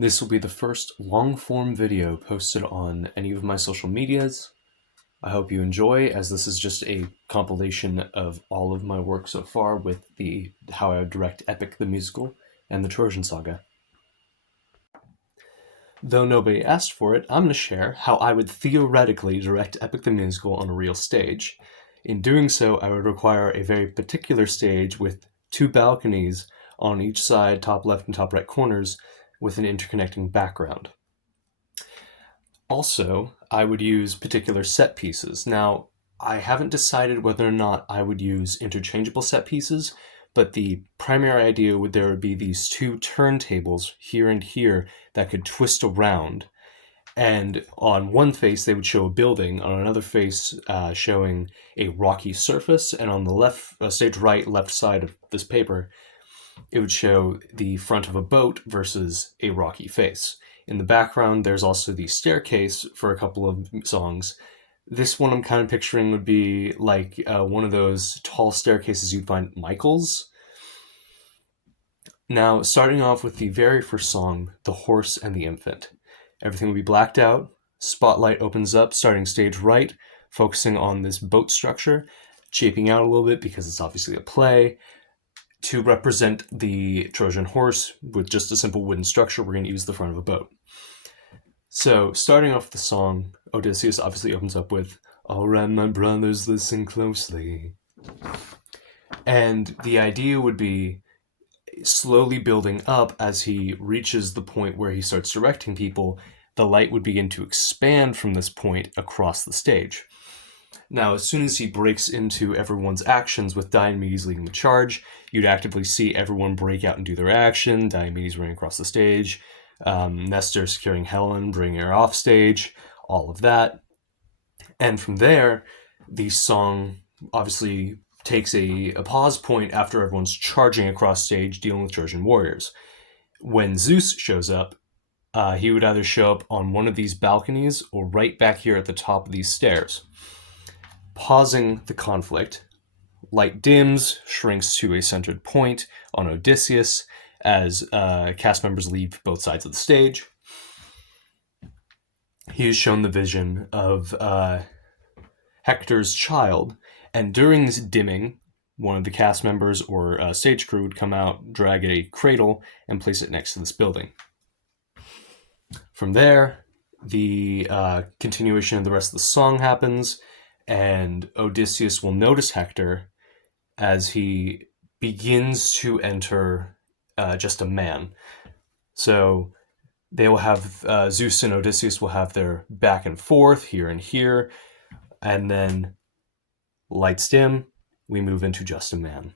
This will be the first long-form video posted on any of my social medias. I hope you enjoy, as this is just a compilation of all of my work so far with the how I would direct Epic the Musical and the Trojan Saga. Though nobody asked for it, I'm going to share how I would theoretically direct Epic the Musical on a real stage. In doing so, I would require a very particular stage with two balconies on each side, top left and top right corners, with an interconnecting background. Also, I would use particular set pieces. Now, I haven't decided whether or not I would use interchangeable set pieces, but the primary idea would there would be these two turntables here and here that could twist around. And on one face, they would show a building, on another face, showing a rocky surface, and on the stage right, left side of this paper, it would show the front of a boat versus a rocky face. In the background, there's also the staircase for a couple of songs. This one I'm kind of picturing would be like one of those tall staircases you'd find at Michael's. Now, starting off with the very first song, The Horse and the Infant. Everything will be blacked out. Spotlight opens up, starting stage right, focusing on this boat structure, shaping out a little bit because it's obviously a play. To represent the Trojan horse with just a simple wooden structure, we're going to use the front of a boat. So, starting off the song, Odysseus obviously opens up with, "All right, my brothers, listen closely." And the idea would be slowly building up as he reaches the point where he starts directing people. The light would begin to expand from this point across the stage. Now, as soon as he breaks into everyone's actions with Diomedes leading the charge, you'd actively see everyone break out and do their action. Diomedes running across the stage, Nestor securing Helen, bringing her off stage, all of that. And from there, the song obviously takes a pause point after everyone's charging across stage dealing with Trojan warriors. When Zeus shows up, he would either show up on one of these balconies or right back here at the top of these stairs. Pausing the conflict, light dims, shrinks to a centered point on Odysseus as cast members leave both sides of the stage. He is shown the vision of Hector's child, and during this dimming, one of the cast members or stage crew would come out, drag a cradle, and place it next to this building. From there, the continuation of the rest of the song happens, and Odysseus will notice Hector as he begins to enter just a man. So they will have Zeus and Odysseus will have their back and forth here and here, and then lights dim, we move into just a man.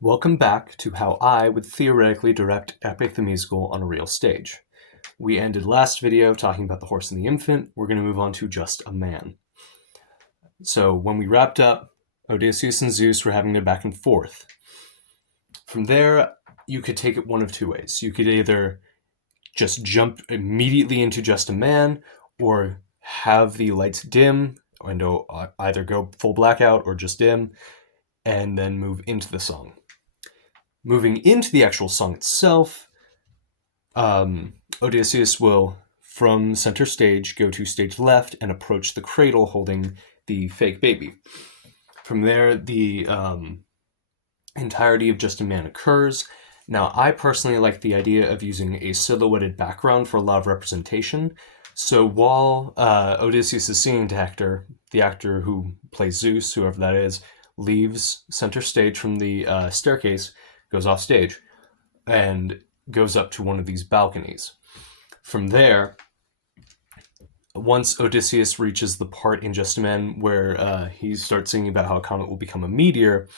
Welcome back to how I would theoretically direct Epic the Musical on a real stage. We ended last video talking about the horse and the infant. We're going to move on to just a man. So when we wrapped up, Odysseus and Zeus were having their back and forth. From there, you could take it one of two ways. You could either just jump immediately into just a man, or have the lights dim, and either go full blackout or just dim, and then move into the song. Moving into the actual song itself, Odysseus will, from center stage, go to stage left and approach the cradle holding the fake baby. From there, the entirety of Just a Man occurs. Now, I personally like the idea of using a silhouetted background for a lot of representation. So while Odysseus is singing to Hector, the actor who plays Zeus, whoever that is, leaves center stage from the staircase, goes off stage, and goes up to one of these balconies. From there, once Odysseus reaches the part in Just a Man where he starts singing about how a comet will become a meteor,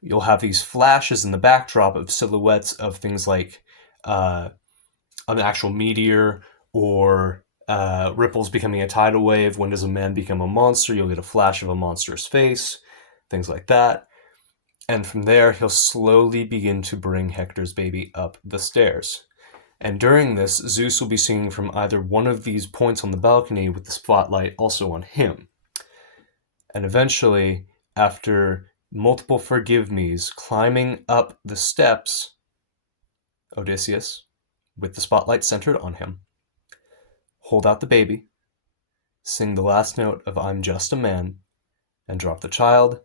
you'll have these flashes in the backdrop of silhouettes of things like an actual meteor or ripples becoming a tidal wave. When does a man become a monster? You'll get a flash of a monster's face, things like that. And from there, he'll slowly begin to bring Hector's baby up the stairs. And during this, Zeus will be singing from either one of these points on the balcony with the spotlight also on him. And eventually, after multiple forgive me's climbing up the steps, Odysseus, with the spotlight centered on him. Hold out the baby, sing the last note of I'm Just a Man, and drop the child.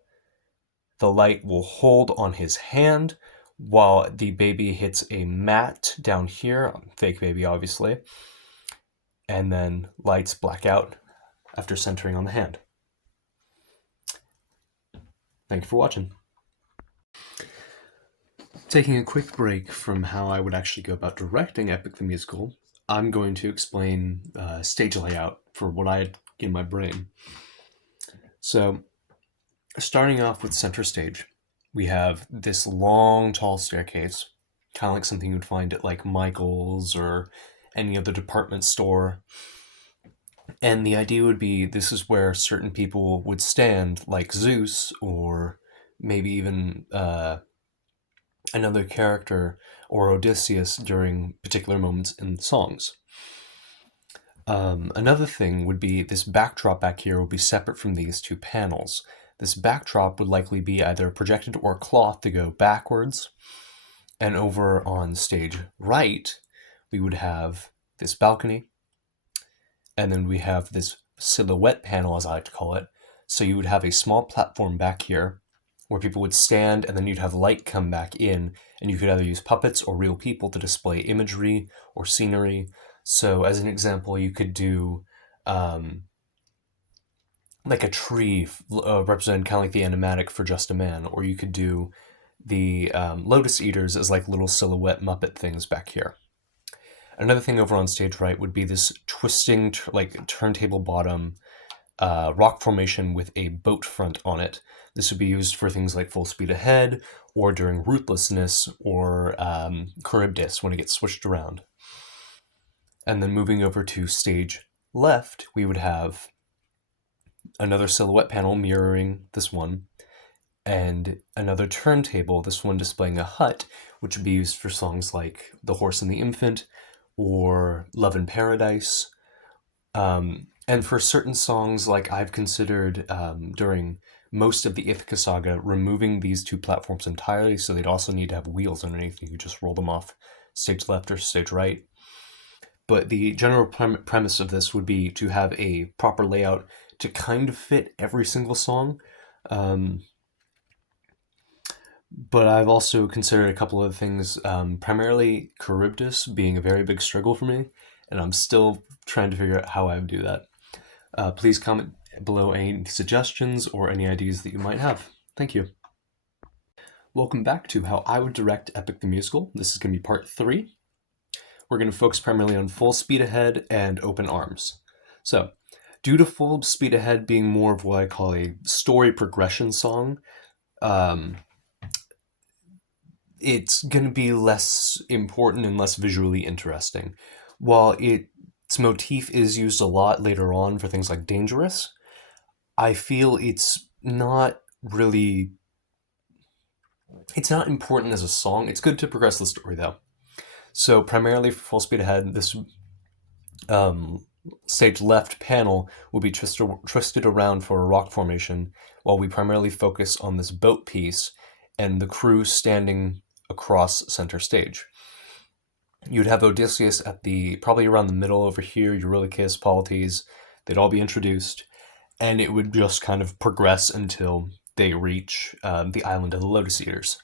The light will hold on his hand while the baby hits a mat down here, fake baby obviously, and then lights black out after centering on the hand. Thank you for watching. Taking a quick break from how I would actually go about directing Epic the Musical, I'm going to explain stage layout for what I had in my brain. So, starting off with center stage, we have this long, tall staircase, kind of like something you'd find at like Michael's or any other department store. And the idea would be this is where certain people would stand, like Zeus, or maybe even another character, or Odysseus during particular moments in songs. Another thing would be this backdrop back here would be separate from these two panels. This backdrop would likely be either projected or cloth to go backwards. And over on stage right, we would have this balcony. And then we have this silhouette panel, as I like to call it. So you would have a small platform back here where people would stand, and then you'd have light come back in, and you could either use puppets or real people to display imagery or scenery. So as an example, you could do like a tree represented kind of like the animatic for Just a Man, or you could do the Lotus Eaters as like little silhouette Muppet things back here. Another thing over on stage right would be this twisting, like turntable bottom rock formation with a boat front on it. This would be used for things like Full Speed Ahead, or during Ruthlessness, or Charybdis when it gets switched around. And then moving over to stage left, we would have another silhouette panel mirroring this one, and another turntable, this one displaying a hut, which would be used for songs like The Horse and the Infant, or Love in Paradise. And for certain songs, like I've considered during most of the Ithaca Saga, removing these two platforms entirely, so they'd also need to have wheels underneath. You could just roll them off stage left or stage right. But the general premise of this would be to have a proper layout to kind of fit every single song. But I've also considered a couple of things, primarily Charybdis being a very big struggle for me, and I'm still trying to figure out how I would do that. Please comment below any suggestions or any ideas that you might have. Thank you. Welcome back to how I would direct Epic the Musical. This is going to be part 3. We're going to focus primarily on Full Speed Ahead and Open Arms. So, due to Full Speed Ahead being more of what I call a story progression song, it's going to be less important and less visually interesting. While its motif is used a lot later on for things like Dangerous, I feel it's not important as a song. It's good to progress the story, though. So primarily for Full Speed Ahead, this stage left panel will be twisted around for a rock formation, while we primarily focus on this boat piece and the crew standing across center stage. You'd have Odysseus at probably around the middle over here, Eurylochus, Polites, they'd all be introduced, and it would just kind of progress until they reach the island of the Lotus Eaters.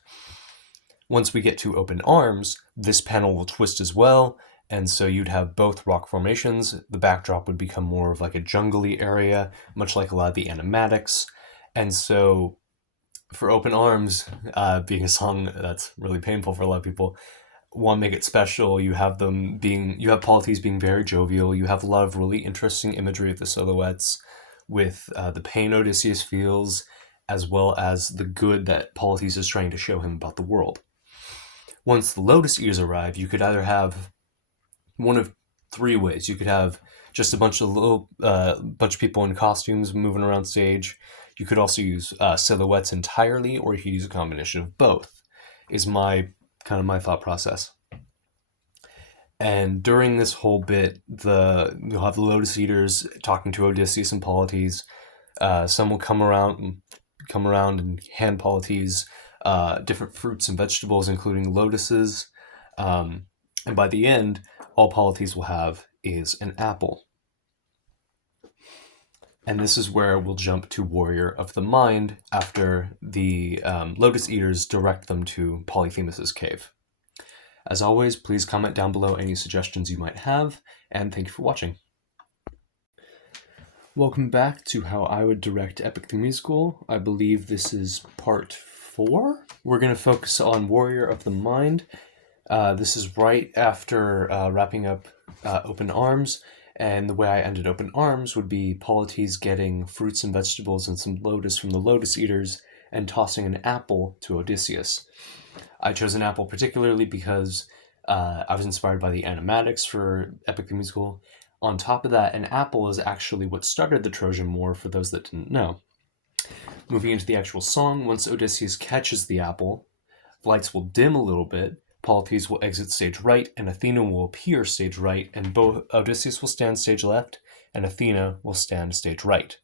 Once we get to Open Arms, this panel will twist as well, and so you'd have both rock formations. The backdrop would become more of like a jungly area, much like a lot of the animatics. And so for Open Arms, being a song that's really painful for a lot of people, want to make it special. You have Polites being very jovial. You have a lot of really interesting imagery of the silhouettes with the pain Odysseus feels, as well as the good that Polites is trying to show him about the world. Once the Lotus Eaters arrive, you could either have one of 3 ways. You could have just a bunch of people in costumes moving around stage. You could also use silhouettes entirely, or you could use a combination of both, is my thought process. And during this whole bit, you'll have the Lotus Eaters talking to Odysseus and Polites. Some will come around and hand Polites different fruits and vegetables, including lotuses. And by the end, all Polites will have is an apple. And this is where we'll jump to Warrior of the Mind after the Lotus Eaters direct them to Polyphemus's cave. As always, please comment down below any suggestions you might have, and thank you for watching. Welcome back to how I would direct Epic the Musical. I believe this is part 4. We're going to focus on Warrior of the Mind. This is right after wrapping up Open Arms, and the way I ended Open Arms would be Polites getting fruits and vegetables and some lotus from the Lotus Eaters and tossing an apple to Odysseus. I chose an apple particularly because I was inspired by the animatics for Epic the Musical. On top of that, an apple is actually what started the Trojan War, for those that didn't know. Moving into the actual song, once Odysseus catches the apple, lights will dim a little bit, Polites will exit stage right, and Athena will appear stage right, and both Odysseus will stand stage left, and Athena will stand stage right.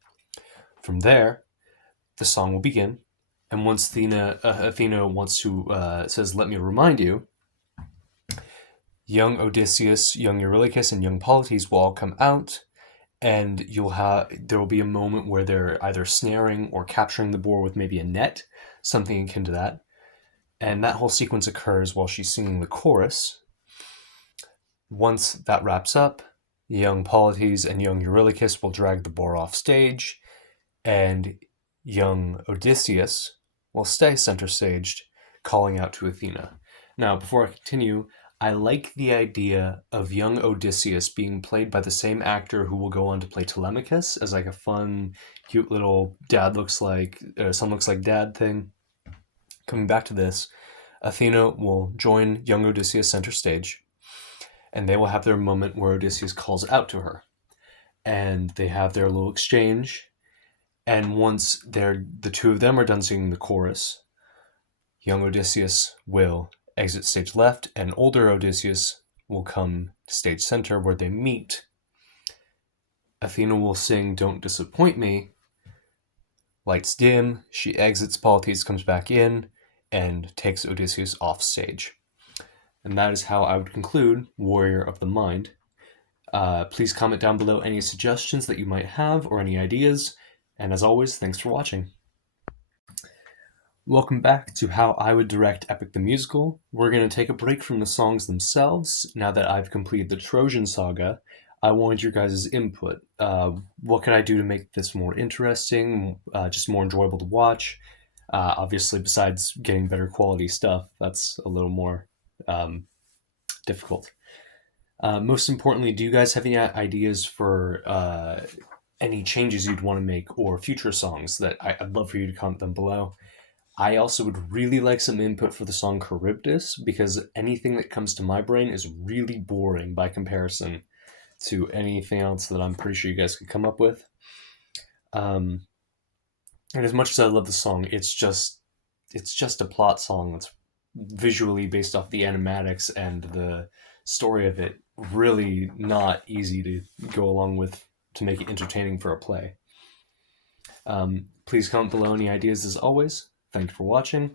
From there, the song will begin, and once Athena wants to says, "Let me remind you," young Odysseus, young Eurylochus, and young Polites will all come out, and there will be a moment where they're either snaring or capturing the boar with maybe a net, something akin to that. And that whole sequence occurs while she's singing the chorus. Once that wraps up, young Polites and young Eurylochus will drag the boar off stage, and young Odysseus will stay center staged, calling out to Athena. Now, before I continue, I like the idea of young Odysseus being played by the same actor who will go on to play Telemachus as like a fun, cute little son looks like dad thing. Coming back to this, Athena will join young Odysseus center stage, and they will have their moment where Odysseus calls out to her. And they have their little exchange, and once the two of them are done singing the chorus, young Odysseus will exit stage left, and older Odysseus will come to stage center where they meet. Athena will sing "Don't Disappoint Me." Lights dim, she exits, Polites comes back in, and takes Odysseus off stage. And that is how I would conclude Warrior of the Mind. Please comment down below any suggestions that you might have or any ideas. And as always, thanks for watching. Welcome back to how I would direct Epic the Musical. We're going to take a break from the songs themselves. Now that I've completed the Trojan Saga, I wanted your guys' input. What can I do to make this more interesting, just more enjoyable to watch? Obviously, besides getting better quality stuff, that's a little more difficult. Most importantly, do you guys have any ideas for any changes you'd want to make or future songs that I'd love for you to comment them below? I also would really like some input for the song Charybdis, because anything that comes to my brain is really boring by comparison to anything else that I'm pretty sure you guys could come up with. And as much as I love the song, it's just a plot song that's visually based off the animatics and the story of it really not easy to go along with to make it entertaining for a play. Please comment below any ideas as always. Thank you for watching.